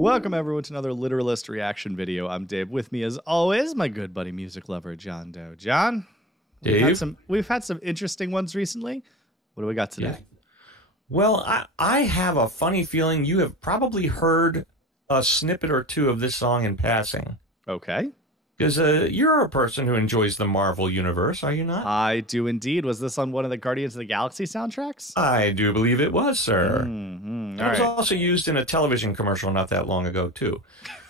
Welcome everyone to another Literalist reaction video. I'm Dave. With me as always, my good buddy music lover, John Doe. John, Dave? we've had some interesting ones recently. What do we got today? Yeah. Well, I have a funny feeling you have probably heard a snippet or two of this song in passing. Okay. Because you're a person who enjoys the Marvel universe, are you not? I do indeed. Was this on one of the Guardians of the Galaxy soundtracks? I do believe it was, sir. It was right. also used in a television commercial not that long ago, too.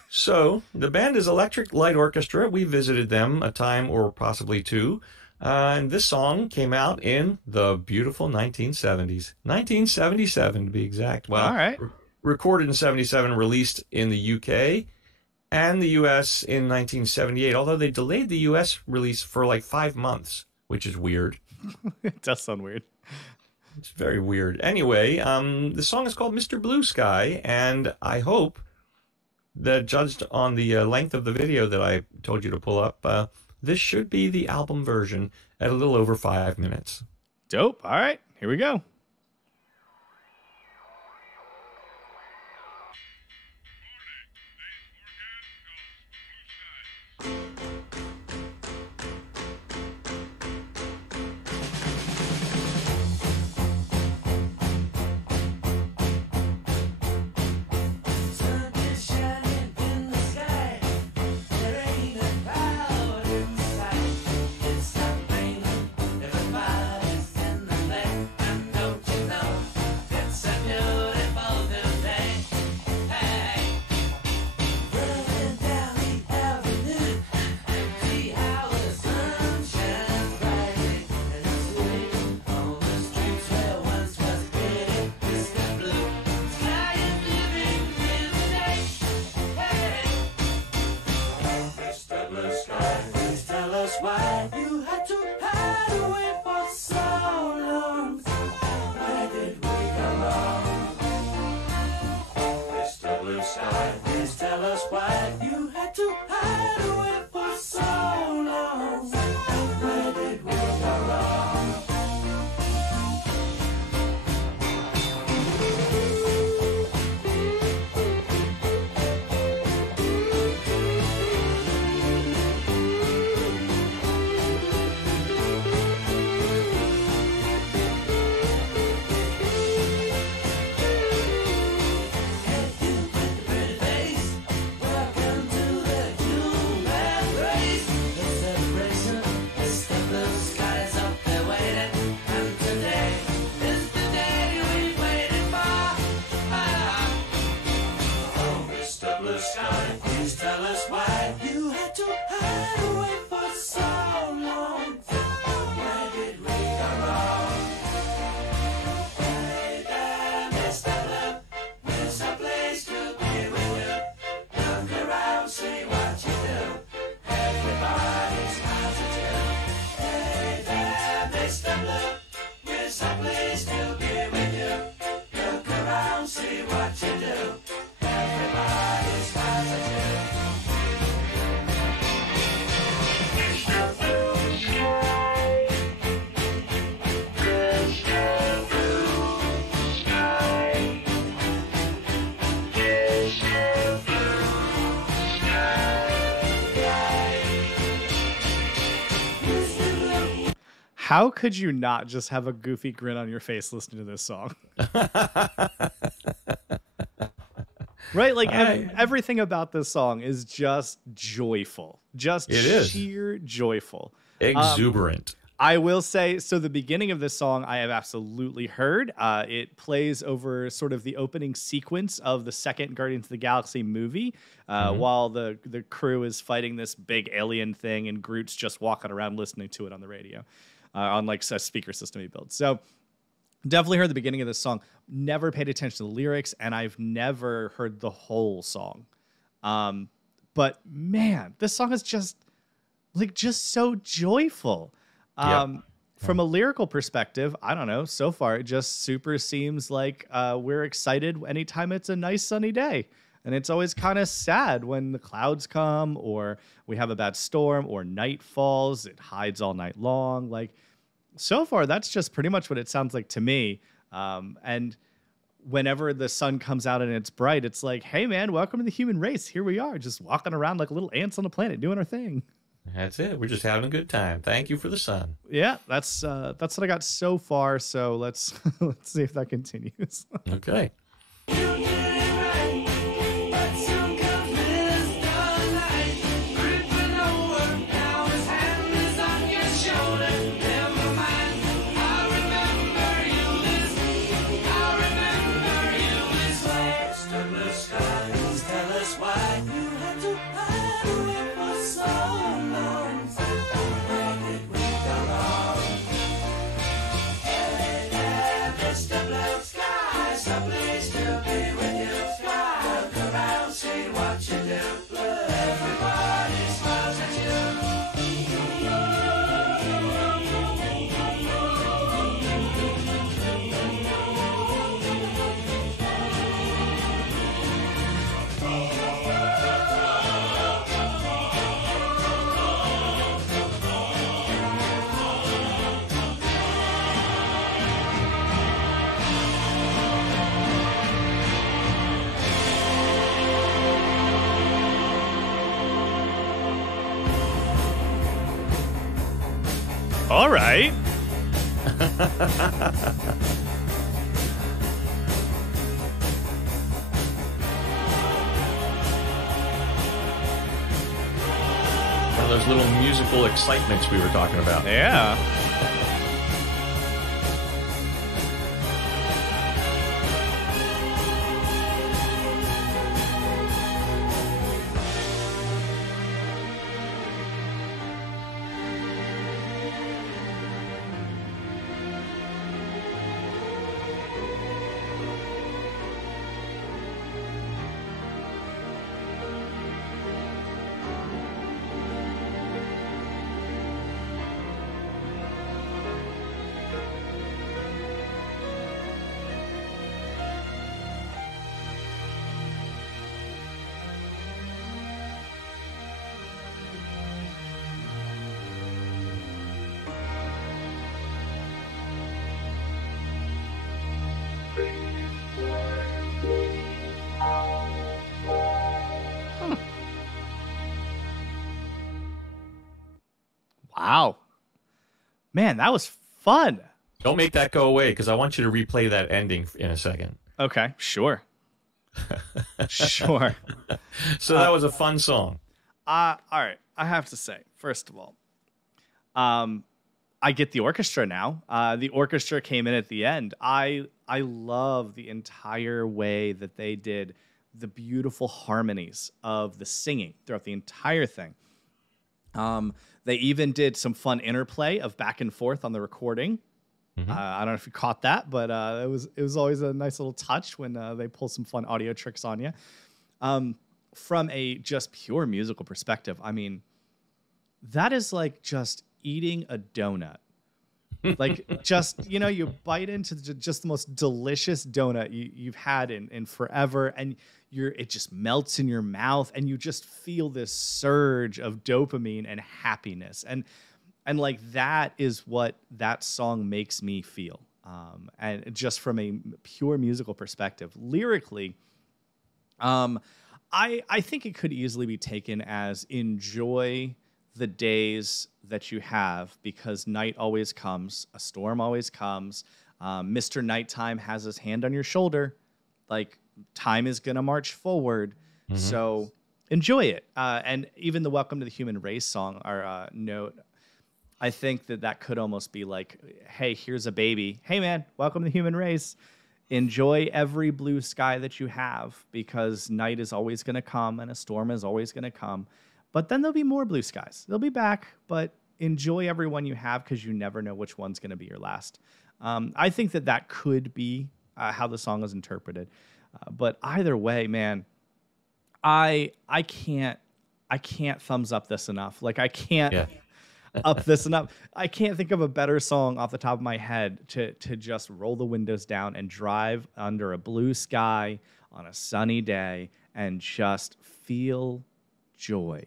So, the band is Electric Light Orchestra. We visited them a time or possibly two. And this song came out in the beautiful 1970s. 1977, to be exact. Well, all right. Recorded in 77, released in the UK and the US in 1978, although they delayed the US release for like 5 months, which is weird. It does sound weird. It's very weird. Anyway, the song is called Mr. Blue Sky, and I hope that judged on the length of the video that I told you to pull up, this should be the album version at a little over 5 minutes. Dope. All right, here we go. Why you had to hide away for so long? Where did we go wrong? Mr. Blue Sky, please tell us why you had to hide away for so long. Where did we go wrong? Please tell us why you had to hide away for so long. Where did we go wrong? Hey there, Mr. Blue, there's a place to be with you. Look around, see what you do. Everybody's got to do. Hey there, Mr. Blue, there's a place to be with you. Look around, see what you do. Everybody's got to do. How could you not just have a goofy grin on your face listening to this song? Right? Like everything about this song is just joyful. Just sheer joyful. Exuberant. I will say, so the beginning of this song I have absolutely heard. It plays over sort of the opening sequence of the second Guardians of the Galaxy movie, while the crew is fighting this big alien thing and Groot's just walking around listening to it on the radio, on like a speaker system he built. So definitely heard the beginning of this song. Never paid attention to the lyrics, and I've never heard the whole song. But man, this song is just so joyful. From a lyrical perspective, I don't know. So far, it just super seems like we're excited anytime it's a nice sunny day. And it's always kind of sad when the clouds come or we have a bad storm or night falls. It hides all night long. Like, so far, that's just pretty much what it sounds like to me. And whenever the sun comes out and it's bright, it's like, hey man, welcome to the human race. Here we are, just walking around like little ants on the planet, doing our thing. That's it. We're just having a good time. Thank you for the sun. Yeah, that's what I got so far. So let's let's see if that continues. Okay. All right. One of those little musical excitements we were talking about. Yeah. Wow. Man, that was fun. Don't make that go away, because I want you to replay that ending in a second. Okay, sure. Sure. So that was a fun song. All right. I have to say, first of all, I get the orchestra now. The orchestra came in at the end. I love the entire way that they did the beautiful harmonies of the singing throughout the entire thing. They even did some fun interplay of back and forth on the recording. I don't know if you caught that, but it was always a nice little touch when they pull some fun audio tricks on you. From a just pure musical perspective, I mean, that is like just eating a donut. Like just, you bite into just the most delicious donut you've had in forever, and it just melts in your mouth, and you just feel this surge of dopamine and happiness. And like that is what that song makes me feel. And just from a pure musical perspective, lyrically, I think it could easily be taken as enjoy the days that you have, because night always comes, a storm always comes. Mr. Nighttime has his hand on your shoulder, like time is gonna march forward. So enjoy it. And even the Welcome to the Human Race song, our note, I think that could almost be like, hey, here's a baby. Hey man, welcome to the human race. Enjoy every blue sky that you have, because night is always gonna come and a storm is always gonna come. But then there'll be more blue skies. They'll be back, but enjoy every one you have, because you never know which one's going to be your last. I think that could be how the song is interpreted. But either way, man, I can't thumbs up this enough. Like I can't up this enough. I can't think of a better song off the top of my head to just roll the windows down and drive under a blue sky on a sunny day and just feel joy.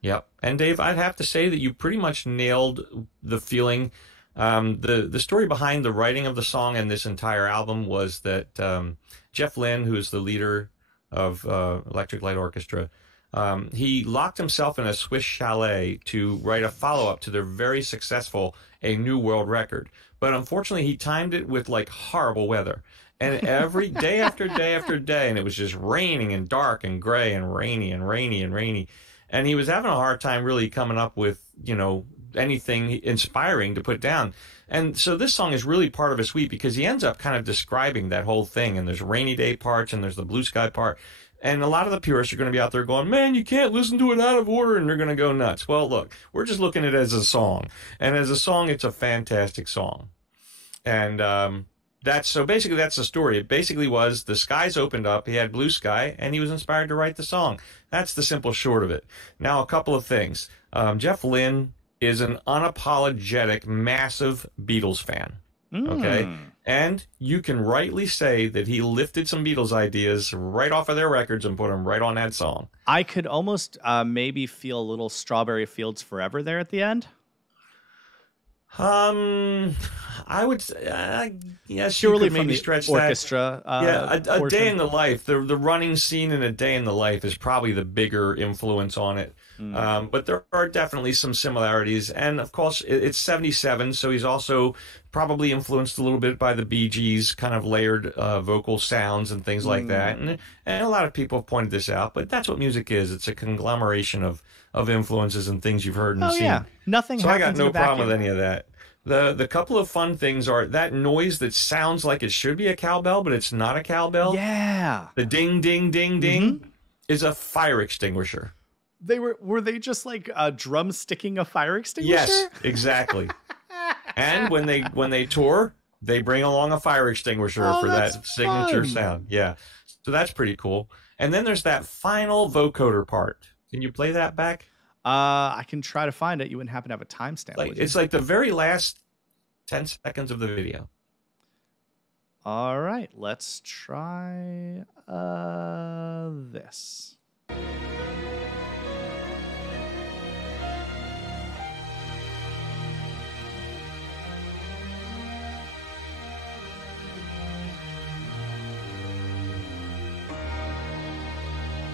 Yep. And Dave, I'd have to say that you pretty much nailed the feeling The story behind the writing of the song and this entire album was that Jeff Lynne, who is the leader of Electric Light Orchestra, he locked himself in a Swiss chalet to write a follow-up to their very successful A New World Record. But unfortunately, he timed it with like horrible weather. And every day after day after day, and it was just raining and dark and gray and rainy and rainy and rainy. And he was having a hard time really coming up with, anything inspiring to put down. And so this song is really part of a suite because he ends up kind of describing that whole thing. And there's rainy day parts and there's the blue sky part. And a lot of the purists are going to be out there going, man, you can't listen to it out of order, and they're going to go nuts. Well, look, we're just looking at it as a song. And as a song, it's a fantastic song. And that's the story. It basically was the skies opened up, he had blue sky, and he was inspired to write the song. That's the simple short of it. Now, a couple of things. Jeff Lynne is an unapologetic, massive Beatles fan. Okay? And you can rightly say that he lifted some Beatles ideas right off of their records and put them right on that song. I could almost maybe feel a little Strawberry Fields Forever there at the end. I would say, yes, surely maybe from stretch the Orchestra. A Day in the Life. The running scene in A Day in the Life is probably the bigger influence on it. But there are definitely some similarities. And of course, it's 77, so he's also probably influenced a little bit by the Bee Gees' kind of layered vocal sounds and things like that. And a lot of people have pointed this out, but that's what music is. It's a conglomeration of influences and things you've heard and seen. Yeah. Nothing so I got happens in no a vacuum. problem with any of that. The couple of fun things are that noise that sounds like it should be a cowbell, but it's not a cowbell. Yeah. The ding, ding, ding, ding is a fire extinguisher. Were they just like drumsticking a fire extinguisher? Yes, exactly. And when they tour, they bring along a fire extinguisher for that signature sound. Yeah. So that's pretty cool. And then there's that final vocoder part. Can you play that back? I can try to find it. You wouldn't happen to have a timestamp. It's like the very last 10 seconds of the video. All right, let's try this.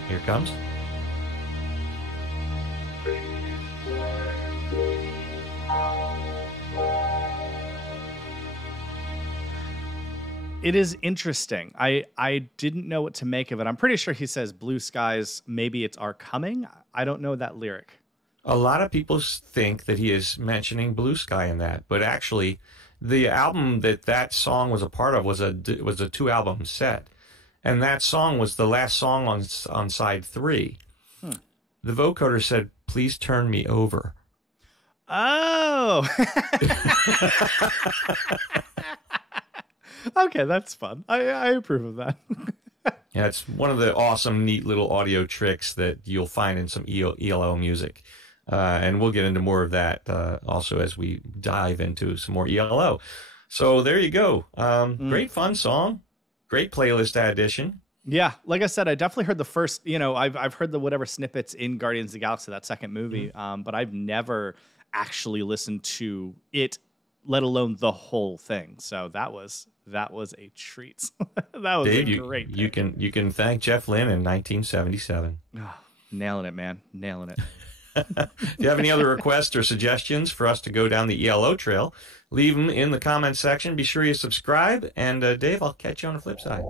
Here it comes. It is interesting. I didn't know what to make of it. I'm pretty sure he says blue skies, maybe it's our coming. I don't know that lyric. A lot of people think that he is mentioning Blue Sky in that, but actually the album that song was a part of was a 2-album set. And that song was the last song on side 3. The vocoder said, "Please turn me over." Oh. Okay, that's fun. I approve of that. Yeah, it's one of the awesome, neat little audio tricks that you'll find in some e.l.o. music. And we'll get into more of that also as we dive into some more e.l.o. So there you go. Great fun song. Great playlist addition. Yeah, like I said, I definitely heard the first, I've heard the whatever snippets in Guardians of the Galaxy, that second movie, but I've never actually listened to it, let alone the whole thing. So that was a treat. That was Dave, a great you can thank Jeff Lynne in 1977. Oh, nailing it, man. Nailing it. If you have any other requests or suggestions for us to go down the e.l.o. trail, leave them in the comments section. Be sure you subscribe. And Dave, I'll catch you on the flip side.